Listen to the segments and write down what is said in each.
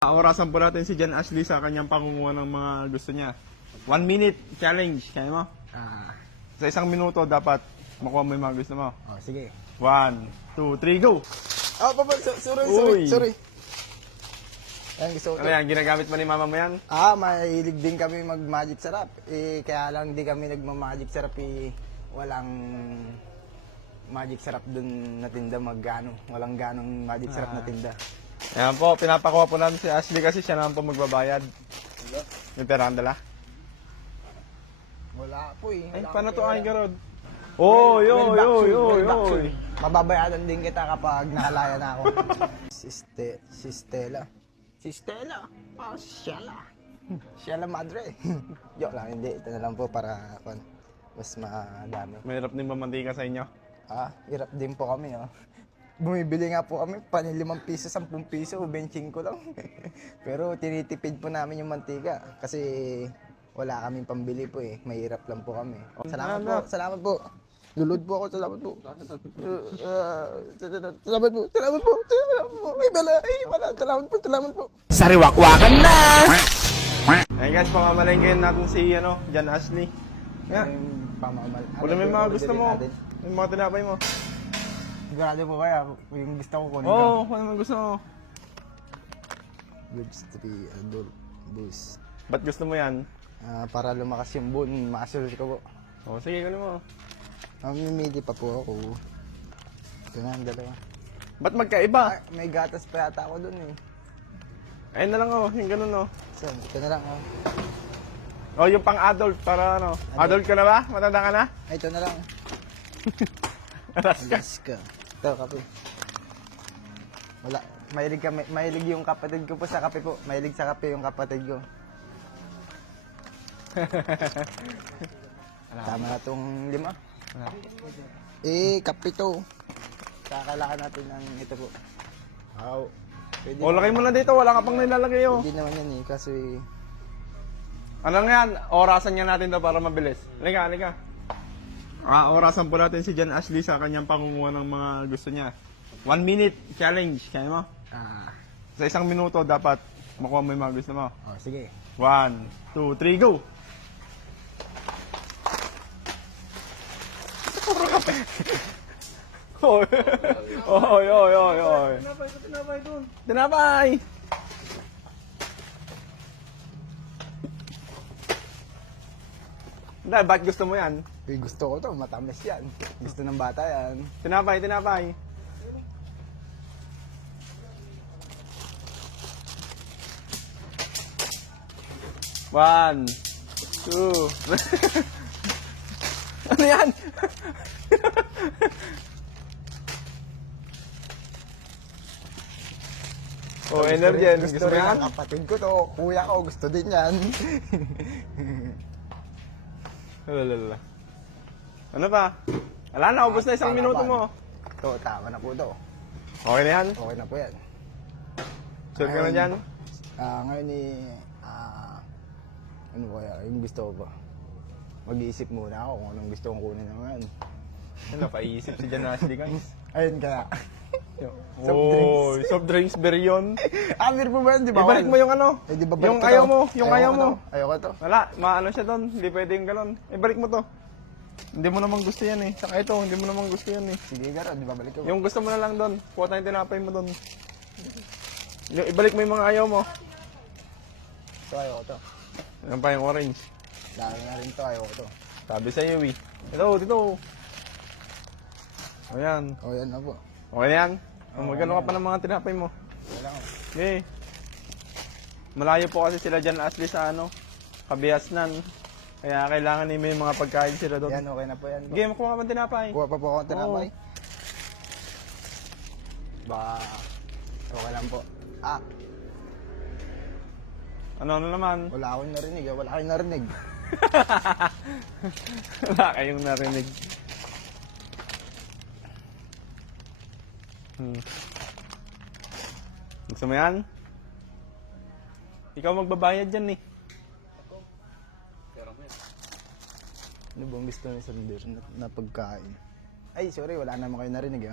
Orasan po natin si Jan Ashley sa kanyang pangunguha ng mga gusto niya. 1 minute challenge. Kaya mo? Sa isang minuto, dapat makuha mo yung mga gusto mo. Oh, sige. 1, 2, 3, go! Papa, Uy. sorry. Ayan, gusto ko Ano to. yan? Ginagamit mo ni mama mo yan? Mahilig din kami mag-magic sarap. Kaya lang di kami nagma-magic sarap walang magic sarap dun na tinda walang ganong magic sarap na tinda. Ayan po, pinapakuha po natin si Ashley kasi siya naman po magbabayad. May pera ang dala? Wala po eh. Ay, Wala paano akong to pera. ay garod? Oy, Well, back soon. oy. Mababayaran din kita kapag nakalaya na ako. Si Stella. Si Stella? Stella Madre. Joke lang, hindi. Ito na lang po para mas madami. Mahirap din mamantika sa inyo. Hirap din po kami, Bumibili nga po kami, pan 5 piso, 10 piso, benching ko lang. Pero tinitipid po namin yung mantika kasi wala kaming pambili po Mahirap lang po kami. Salamat po. Lulod po ako, salamat po. Salamat po. Ay, bala. Salamat po. Sariwakwakan na! Ayun guys, pamamalengkehin natin si Jan Ashley. Nga, Pamamal. wala may mga gusto mo. May mga tinapay mo. Sigurado po kaya yung gusto ko kunin Oo, kung ano gusto mo. Goods 3 adult boost. Ba't gusto mo yan? Para lumakas yung bone, muscle ko po. O, sige, kunin mo. Mamimili pa po ako. Ito na ang dalawa. Ba't magkaiba? May gatas pa yata ako dun Ayun na lang yung ganun So, ito na lang O, yung pang-adult para Adult ka na ba? Matanda ka na? Ay, ito na lang. Aras ka. Alaska. Ito, kape. Wala. Mahilig yung kapatid ko po sa kape po. Mahilig sa kape yung kapatid ko. Tama na itong 5. Kape to. Kakalakan natin ng ito po. Pwede O, lagay mo na dito. Wala ka pang nilalagay Hindi naman yan kasi... Ano nga yan? Orasan nga natin to para mabilis. Halika. Orasan po natin si Jan Ashley sa kanyang pangunguha ng mga gusto niya. 1 minute challenge. Kaya mo? Sa isang minuto, dapat makuha mo yung mga gusto mo. Oh, sige. 1, 2, 3, go! Oy. Tinapay doon. Tinapay! Dahil, ba't gusto mo yan? Gusto ko to, matamis yan. Gusto ng bata yan. Tinapay. 1, 2. Ano yan? Energy yan. Gusto mo rin yan? ng kapatid ko to. Kuya ko, gusto din yan. Lalala. Ano pa? Wala na, ubos na isang minuto mo. To, tama na po to. Okay na yan? Okay na po yan. Sure ka na dyan? Ngayon ano kaya, yung gusto ko ba? Mag-iisip muna ako kung anong gusto kong kunin naman. Ano, paisip si Jan Ashley guys. Ayun kaya. Soft drinks berry yun. Beer po ba yun? Di ba? Ibalik mo yung di ba yung ayaw mo, ayaw mo. Ayoko to. Wala, maano siya doon. Hindi pwede yung galon. Ibalik mo to. Hindi mo naman gusto yan Saka ito, hindi mo naman gusto yan Sige, garo, di ba balik ko? Yung gusto mo na lang doon. Kuha tayong tinapay mo doon. Ibalik mo yung mga ayaw mo. Ito, ayoko to. Yan pa yung orange. Dami na rin to, ayoko to. Sabi sa'yo Dito. Ayan. O, yan na po. Okay na yan. Magano ka pa ng mga tinapay mo. Wala ko. Okay. Malayo po kasi sila Jan Ashley sa Kabiasnan. Kaya kailangan may mga pagkain sila doon. Yan, okay na po yan. Game, kuha ka man tinapay. Kuha pa po ako ng tinapay. Okay lang po. Ano naman? Wala akong narinig. Wala kayong narinig. Wala kayong narinig. Gusto mo yan? Ikaw magbabayad dyan Ano bang gusto ni Sander na pagkain? Ay, sorry, wala naman kayo narinig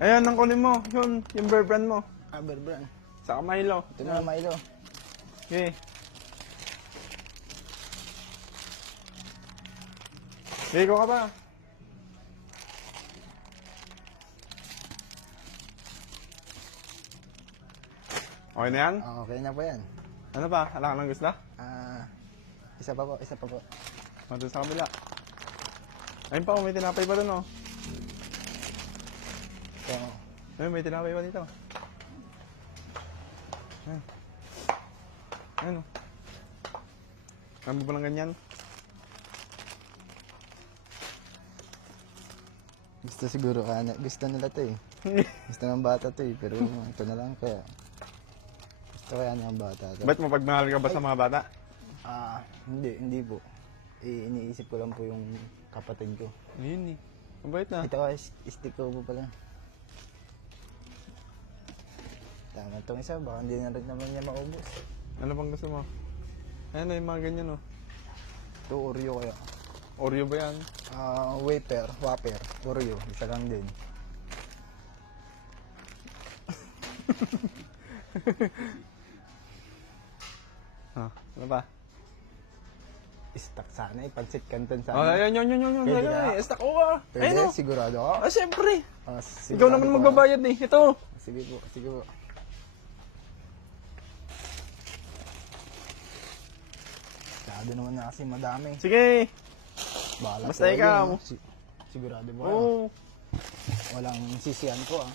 Ayan, ang kunin mo. Yung bear brand mo. Bear brand. Saka Milo. Ito na, Milo. Okay. Okay, ko ka ba? Okay na yan? Okay na po yan. Ano pa? Wala ka ng gusto? Isa pa po, isa pa po. Doon sa kabila. Ayun pa, may tinapay pa doon, oh. So, Ayun, may tinapay pa dito. Ayun. Ayun, oh. Kami pa lang ganyan. gusto siguro gusto nila to eh. Gusto ng bata to eh, pero ito na lang kaya. Gusto kaya ng bata to. Ba't mapagmahal ka ba sa mga bata? Hindi po. Iniisip ko lang po yung kapatid ko. Yun eh. Mabait na. Ito stick ko po pala. Tama itong isa, baka hindi na rin naman niya maubos. Ano bang gusto mo? Ayun, yung mga ganyan, oh. Ito Oreo kaya. Oreo ba yan? Whopper, Oreo, isa lang din. Ano ba? Stock sana eh, pancit canton Oh, sana. ayun, yun. Pwede Ayun, na. Stack ko ka. Pwede, Ayun, oh. sigurado ka? Siyempre. Ikaw Sigurado naman ka? magbabayad eh. Ito. Sige po, sige po. Masyado naman na kasi madami. Sige. Bahala Basta po ikaw. kayo, no? Sigurado po kayo. Oo. Walang sisiyan ko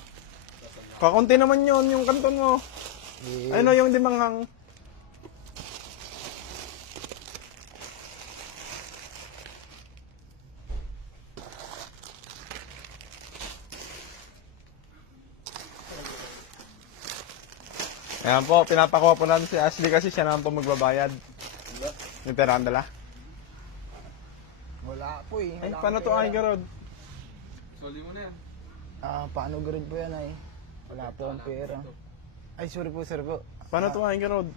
Kakunti naman yun, yung kanton mo. Ano yung dimanghang? Ayan po, pinapakuha po natin si Ashley kasi siya naman po magbabayad. Yung pera ang dala. Wala po eh. Ay, Wala paano akong to pera. ay garod? Paano grid po yan ay? Wala po ang pera. Ay, sorry po, sir po. Paano to ay garod?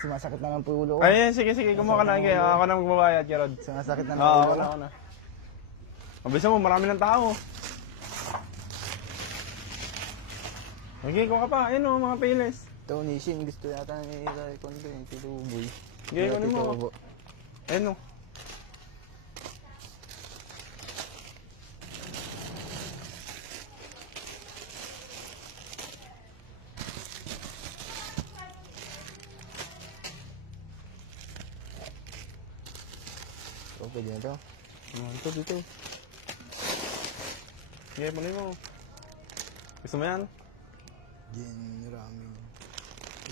Sumasakit naman po yung ulo ko. Ay, sige, kumuha ka na. Ako na magbabayad, garod. Sumasakit na Oo, naman ako ulo na, ko. ako na. Mabilis mo, marami ng tao. Okay, kuha ka pa. Ayun o, mga pilis. Ito, Nishin, gusto yata ni Kondo yung Tito Uboy. Okay, kunin mo. Ubo. Ayun o. So, pwede na ito. Ito, dito. Okay, muli mo. Gusto mo yan? Gin ramen.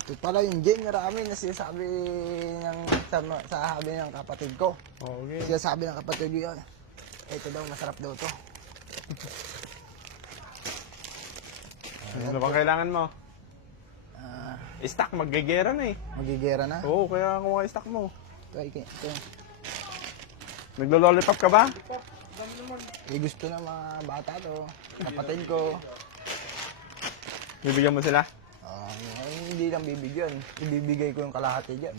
Ito pala yung gin ramen na sinasabi sa sabi ng kapatid ko. Okay. Sinasabi ng kapatid ko yun. Ito daw, masarap daw to. Ano bang kailangan mo? Ah, Stock, maggagera na eh. magigera na. Oo, kaya kuha stock mo. Ito. Naglo-lollipop ka ba? Gusto ng mga bata to. Kapatid ko. Bibigyan mo sila? Hindi lang bibigyan. Ibibigay ko yung kalahati dyan.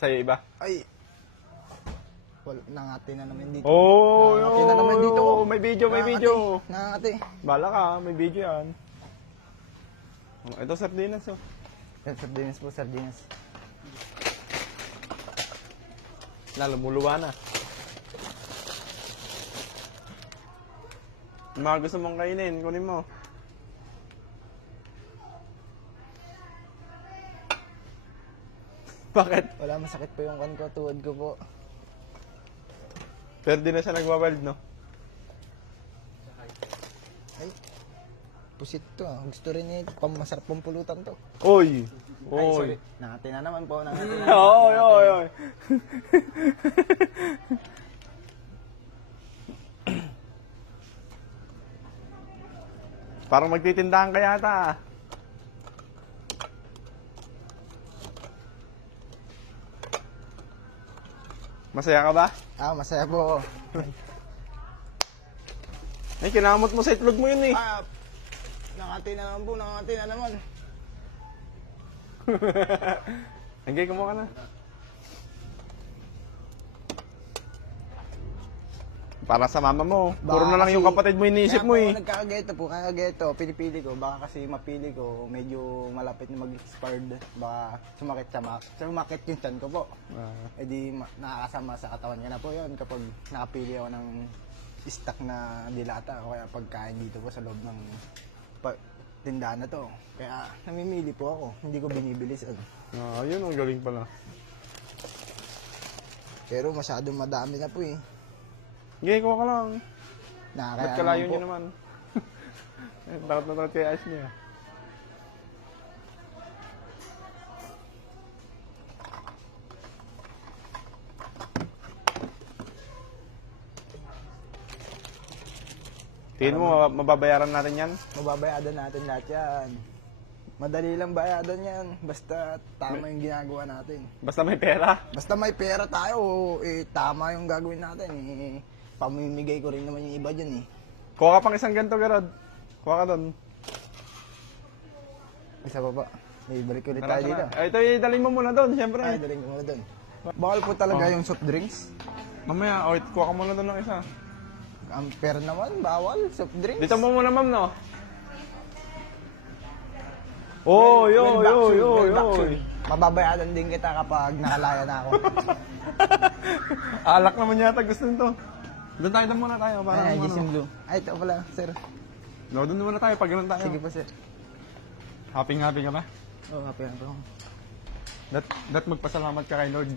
Sa'yo iba? Ay! Nangati na naman dito. Oh, Nangati na naman dito. May video, may video. Nangati. Bala ka, may video yan. Ito sardinas oh. Sardinas po, sardinas. Lumuluwa na. Yung mga gusto mong kainin, kunin mo. Bakit? Wala, masakit po yung kan ko, tuhod ko po. Pero di na siya nagwawild, no? Ay, pusit to ah. Gusto rin eh, masarap pong pulutan to. Oy! Ay, Oy! sorry. Nangati na naman po. Nangati na. Oy, oy, oy! Parang magtitindahan ka yata ah. Masaya ka ba? Masaya po. Ay, kinamot mo sa itlog mo yun eh. Nangati na naman po, nangati na naman. Hanggang kumuha ka na. Para sa mama mo. Puro Baka na lang yung kasi- kapatid mo iniisip mo eh. Kaya po nagkakageto po, kakageto, pinipili ko. Baka kasi mapili ko, medyo malapit na mag-expired. Baka sumakit yung tiyan ko po. E di nakakasama sa katawan ko na po yun kapag nakapili ako ng stock na dilata o kaya pagkain dito po sa loob ng tindahan na to. Kaya namimili po ako, hindi ko binibilis. Yun, ang galing pala. Pero masyadong madami na po eh. Sige, kuha ka lang. Nakakaya Ba't kalayo naman po. nyo naman? Takot na takot kay Ashley ah. Tingin mo, mababayaran natin yan? Mababayadan natin lahat yan. Madali lang bayadan yan. Basta tama yung ginagawa natin. Basta may pera. Basta may pera tayo, tama yung gagawin natin. Pamimigay ko rin naman yung iba dyan eh. Kuha ka pang isang ganito, Garod. Kuha ka doon. Isa pa pa. Balik ulit tayo dito. Ito, idalhin mo muna doon, siyempre. Ay, daling ko muna doon. Bawal po talaga yung soft drinks. Mamaya, kuha ka muna doon ng isa. Ang pera naman, bawal. Soft drinks. Dito mo muna, ma'am, no? Oh, yo. Mababayadan din kita kapag nakalaya na ako. Alak naman yata gusto nito. Doon muna tayo. Para Ay, ano. Jason Blue. Ay, ito pala, sir. No, doon muna tayo. Pag ganun tayo. Sige po, sir. Happy ka ba? Oh, happy ako. That magpasalamat ka kay Lord.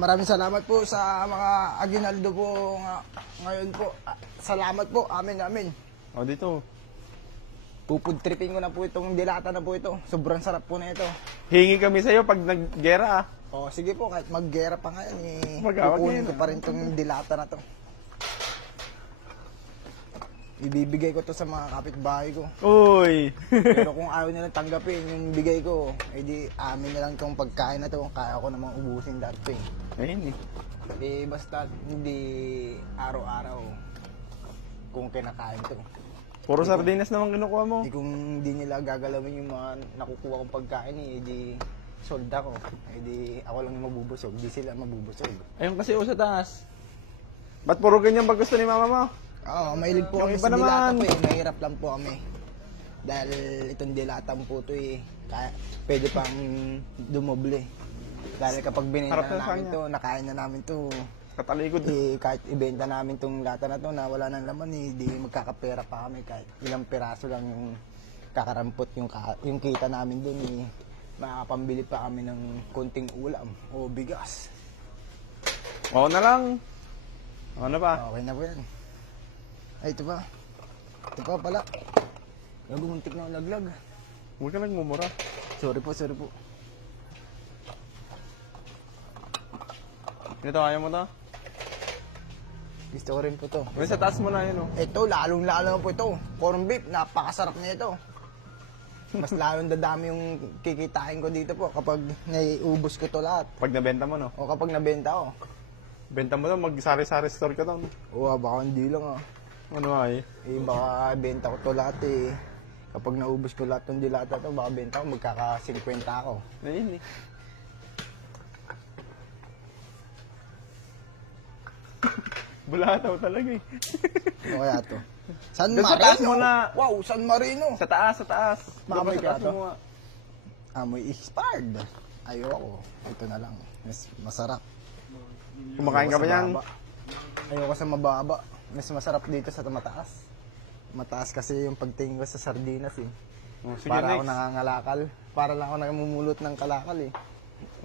Maraming salamat po sa mga aginaldo po ngayon po. Salamat po, amin. O, dito. Pupud tripping ko na po itong dilata na po ito. Sobrang sarap po na ito. Hingi kami sa'yo pag naggera ah. Oh, sige po, kahit maggera pa ngayon, Mag-awat kukunin ngayon, ko pa rin itong dilata na to. Ibibigay ko to sa mga kapitbahay ko. Uy! Pero kung ayaw nilang tanggapin yung bigay ko, edi amin na lang itong pagkain na to. Kaya ko namang ubusin lahat to eh. Ayun Basta hindi araw-araw kung kinakain to. Puro sardinas naman kinukuha mo. Kung hindi nila gagalawin yung mga nakukuha kong pagkain edi sold ako. Edi ako lang yung mabubusog, di sila mabubusog. Ayun kasi sa taas. Ba't puro ganyan ba gusto ni mama mo? Oo, mahilig po Yung kami iba sa dilata naman. po eh. Mahirap lang po kami. Dahil itong dilatan po to eh. Kaya, pwede pang dumoble. Dahil kapag binenta Harap na na sa namin kanya. to, nakain na namin to, Katalikod. kahit ibenta namin tong lata na to na wala ng laman di magkakapera pa kami. Kahit ilang piraso lang yung kakarampot yung kita namin dun makakapambili pa kami ng konting ulam o bigas. Oo na lang. Ano pa? Okay na po yan. Ay, ito pa. Ito pa pala. Nagumuntik na ako naglag. Huwag ka nagmumura. Sorry po. Ito, ayaw mo to? Gusto ko rin po to. May sa taas mo na yun oh. Ito, lalong-lalo na po ito. Corn beef, napakasarap na ito. Mas lalong dadami yung kikitain ko dito po kapag naiubos ko to lahat. Pag nabenta mo no? O kapag nabenta ko. Benta mo to, mag-sari-sari store ka doon. O, baka hindi lang Ano ay? baka benta ko to lahat Kapag naubos ko lahat ng dilata to, baka benta ko, magkaka-50 ako. Ayun eh. Bulataw talaga eh. Ano kaya to? San Doon sa taas Marino! muna. Wow, San Marino! Sa taas. Baka may Doon sa taas kato. mo nga. Amoy expired. Ayoko. Ito na lang. Mas masarap. Kumakain ka ba yan? Ayoko sa mababa. Mas masarap dito sa mataas. Mataas kasi yung pagtingin ko sa sardinas eh. Oh, sige, Para ako next. nangangalakal. Para lang ako namumulot ng kalakal eh.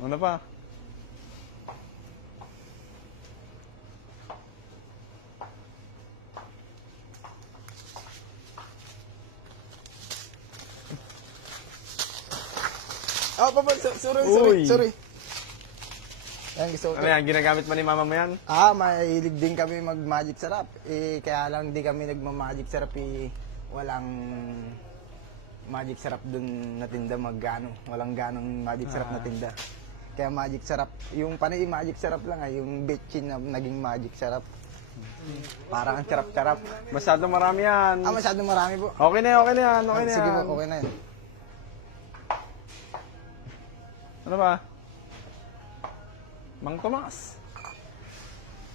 Ano pa? Papa, Uy. sorry. Yan, gusto ko. Ano yan? Ginagamit mo ni mama mo yan? Mahilig din kami mag-magic sarap. Kaya lang di kami nagma-magic sarap walang magic sarap dun na tinda walang ganong magic sarap na tinda. Kaya magic sarap, yung panay magic sarap lang yung betchin na naging magic sarap. Parang ang charap-charap. Masyado marami yan. Masyadong marami po. Okay na yan. Sige po, okay na yan. Ano ba? Mang Tomas.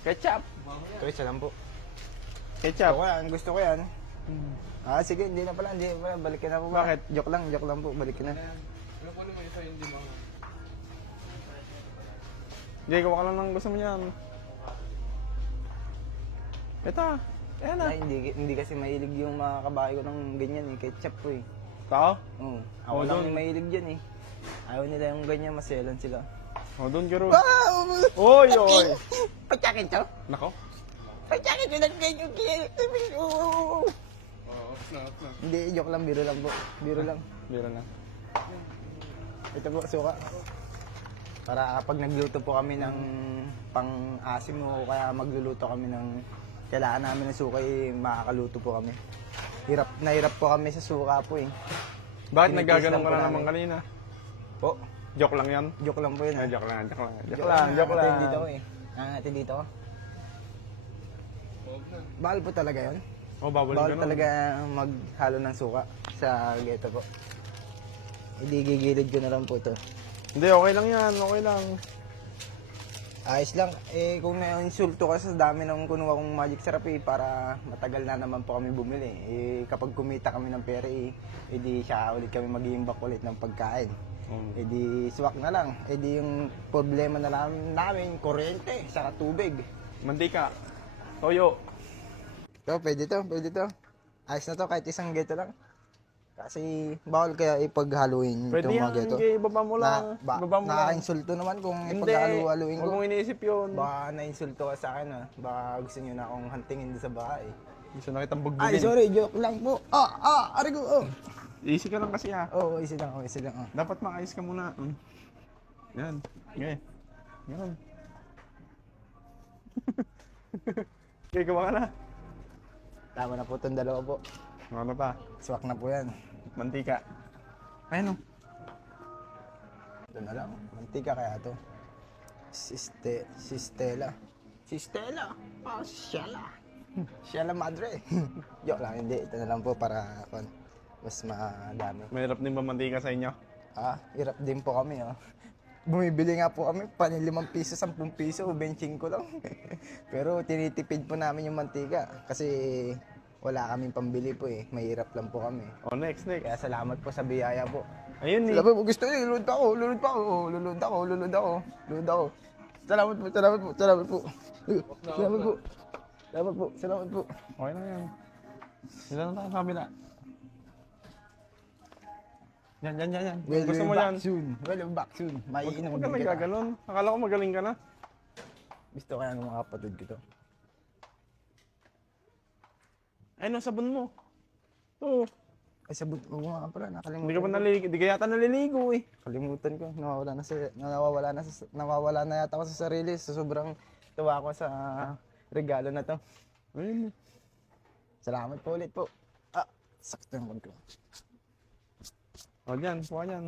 Ketchup. Ito, isa lang po. Ketchup. Gusto ko yan, gusto ko yan. Ah, sige, hindi na pala, balik ka na po ba? Bakit? Joke lang po, balik ka na. Hindi, gawa ka lang ng gusto mo yan. Ito, ayan na. Ay, hindi kasi mahilig yung mga kabahay ko ng ganyan eh, ketchup po eh. Tao? Oo. Ako Oh, lang doon. yung mahilig dyan eh. Ayaw nila yung ganyan, maselan sila. O, doon ka ron. Wow! Oy, oy. Pagkakin to? Nako. Pagkakin to, nag-ganyan Hindi, joke lang, biro lang po. Biro lang. Bira na. Ito po, suka. Para kapag nagluto po kami ng pang-asim o kaya magluluto kami ng kailangan namin ng suka, eh, makakaluto po kami. Hirap po kami sa suka po eh. Bakit Tinitiis naggaganong lang ka po na namin. naman kanina? Po, Joke lang yan? joke lang po yun. Ay, joke lang, joke lang. Joke Joke lang, joke lang. Nangangatin dito ko eh. Nangangatin dito ko. Bahal po talaga yun. Oh, babaling Bawal ka nun. talaga maghalo ng suka sa geto po. Hindi gigilid ko na lang po to. Hindi, okay lang yan, okay lang. Ayos lang. Eh, kung na-insulto ka sa dami ng kunuha kong Magic Sarap eh, para matagal na naman po kami bumili. Eh, kapag kumita kami ng pera eh, edi siya ulit kami mag-iimbak ulit ng pagkain. Edi swak na lang. Edi yung problema na lang namin, kuryente, saka tubig. Mantika. Toyo. So, pwede to. Ayos na to, kahit isang geto lang. Kasi bawal kaya ipaghaluin Pwede itong mga yan, geto. okay, baba mo lang. Baba mo lang. Nakaka-insulto naman kung Hindi, ipaghalu-haluin huwag ko. mong iniisip yun. Baka na-insulto ka sa akin Baka gusto nyo na akong hantingin doon sa bahay. Gusto na kitang Ay, bugbugin. sorry, joke lang po. Ari ko, Easy ka lang kasi ha. Oo, easy lang. Dapat maayos ka muna. Yan. Okay. Yan. Okay, gawa ka na. Tama na po itong dalawa po. Ano pa? Swak na po yan. Mantika. Ayun o. Ito na lang. Mantika kaya to. Si Stella. Si Stella? Si Shella. Shella Madre. Joke lang, hindi. Ito na lang po para mas madami. Mahirap din ba mantika sa inyo? Hirap din po kami Bumibili nga po kami, 5 piso, 10 piso, benching ko lang. Pero tinitipid po namin yung mantika kasi wala kaming pambili po eh. Mahirap lang po kami. O, next. Kaya salamat po sa biyaya po. Ayun eh. Salamat po, gusto niyo, lulod ako. Salamat po. Okay na yan. Sila na tayo sa kabila. Yan. Gusto mo yan? Welcome back soon. Maiinom Huwag ka din ka. nagkaganon. Akala ko magaling ka na. Gusto kaya ng mga kapatid ko to. Ayun, sabon mo. Oo. Ay, sabot mo nga pala, nakalimutan. Hindi ka pa naliligo. Hindi ka yata naliligo eh. Kalimutan ko. Nawawala na yata ako sa sarili. So, sobrang tuwa ko sa regalo na to. Ayun. Salamat po ulit po. Sakto yung ko. O, dyan. Kuha dyan.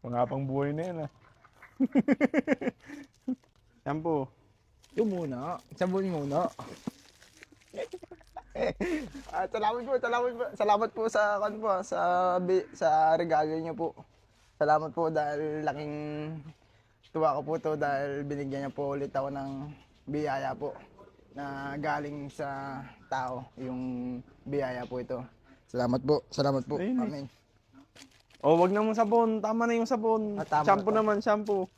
Pangapang buhay na yan Shampoo. Yung muna. Sabon muna. Salamat po sa sa regalo niyo po. Salamat po dahil laking tuwa ko po to dahil binigyan niya po ulit ako ng biyaya po na galing sa tao yung biyaya po ito. Salamat po. Ayun eh. Amen. O, wag na mong sabon. Tama na yung sabon. Tama Shampoo na to. naman, shampoo.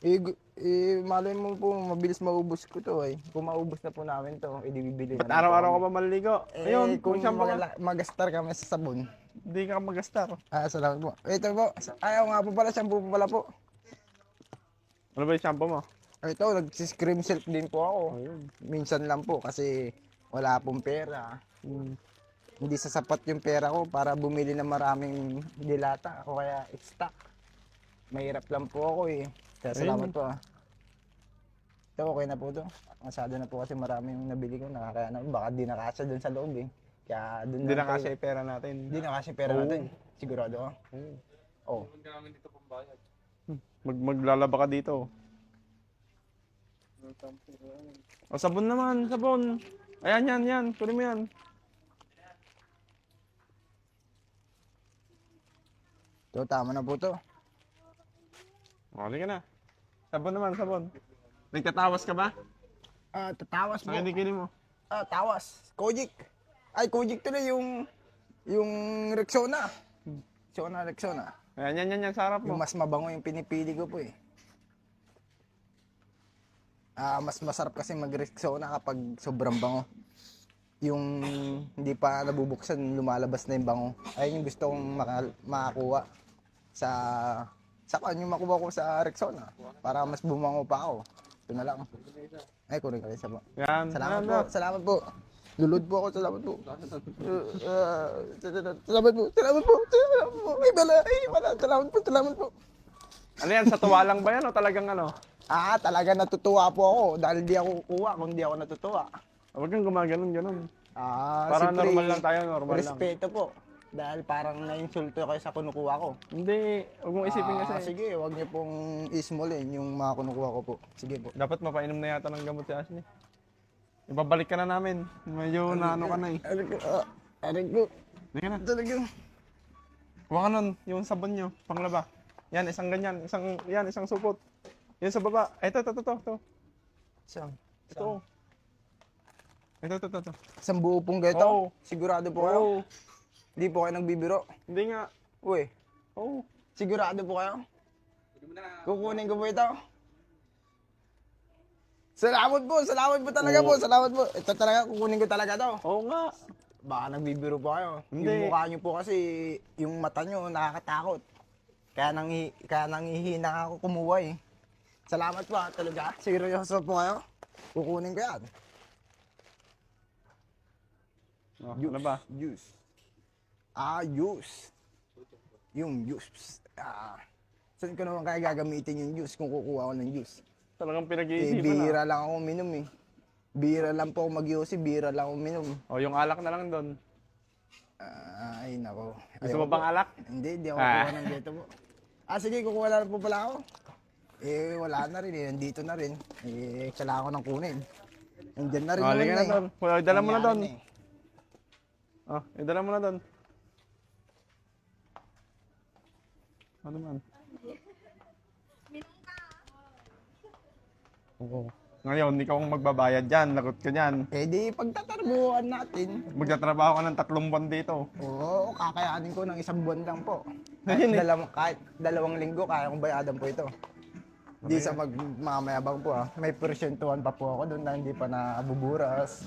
Malay mo po, mabilis maubos ko to eh. Kung maubos na po namin to, bibili Ba't na lang po araw-araw ka kami. pa maliligo? Ayun, Kung shampoo ka. magastar kami sa sabon. Hindi ka magastar. Salamat po. Ito po. Ayaw nga po pala, shampoo po pala po. Ano ba yung shampoo mo? Ito, nag-scream silk din po ako. Ayun. Minsan lang po kasi wala pong pera. Hindi sasapat yung pera ko para bumili ng maraming dilata o kaya stock. Mahirap lang po ako eh. Kaya salamat po Ito, okay na po to. Masado na po kasi marami yung nabili ko. Kaya baka di nakasya dun sa loob eh. Kaya dun Hindi lang na po- kasi yung pera natin. Hindi nakasya yung pera natin. Sigurado ka? Oh. Maglalaba ka dito. O, sabon naman, sabon. Ayan, yan. Kunin mo yan. Ito, tama na po to. Okay ka na. Sabon naman, sabon. Nagtatawas ka ba? Tatawas po. Sa kinikini mo. Tawas. Kojik. Ay, Kojik to na yung Rexona. Rexona. Yan, sa harap mo. Yung mas mabango yung pinipili ko po eh. Mas masarap kasi mag-Rexona kapag sobrang bango. Yung hindi pa nabubuksan, lumalabas na yung bango. Ayun yung gusto kong makakuha sa kanya makuha ko sa Rexona. Para mas bumango pa ako. Ito na lang. Ay, kunin ka rin sa po. Yan. Salamat po. Lulod po ako, salamat po. Salamat po. Ay, salamat po. Ano yan, sa tuwa lang ba yan o talagang ano? Talaga natutuwa po ako dahil di ako kukuha kung di ako natutuwa. Huwag kang gumaganon. Para Siyempre, normal lang tayo, normal lang. respeto po. Dahil parang na-insulto kayo sa kunukuha ko. Hindi, huwag mong isipin kasi. Sige, huwag niyo pong ismolin yung mga kunukuha ko po. Sige po. Dapat mapainom na yata ng gamot si Ashley. Ibabalik ka na namin. Medyo naano ka na eh. Aray ko. Hindi ka na. Talaga. Kuha ka nun, yung sabon nyo, panglaba. Yan, isang ganyan. Isang supot. Yan sa baba. Ito. Saan? Ito. Ito. Isang buo pong gato? Oo. Sigurado po kayo? Oo. Hindi po kayo nagbibiro? Hindi nga. Uy, Oo. sigurado po kayo? Kukunin ko po ito. Salamat po talaga po. Salamat po. Ito talaga, kukunin ko talaga to. Oo nga. Baka nagbibiro po kayo. Hindi. Yung mukha nyo po kasi, yung mata nyo nakakatakot. Kaya nangihina ako kumuha eh. Salamat po talaga. Seryoso po kayo. Kukunin ko yan. Oh, ano ba? Juice. Juice. Yung juice. Saan ko naman kaya gagamitin yung juice kung kukuha ko ng juice? Talagang pinag-iisipan Bihira lang ako minom eh. Bihira lang po ako mag-iusi, bihira lang ako minom. O, yung alak na lang doon. Ay, nako. Gusto mo bang alak? Hindi ako kukuha ng dito po. Sige, kukuha na po pala ako. Wala na rin eh. Nandito na rin. Kailangan ko nang kunin. Nandiyan na rin O, halika na doon. Dala mo na doon. Nangyari na Idala mo na doon. Ano man? Oo. Ngayon, ikaw ang magbabayad dyan. Lagot ka dyan. Di pagtatrabuhan natin. Magtatrabaho ka ng 3 buwan dito. Oo, kakayanin ko ng 1 buwan lang po. Ayun eh. Kahit 2 linggo, kaya kong bayadan po ito. Di sa magmamayabang po May porsyentuhan pa po ako doon na hindi pa nabuburas.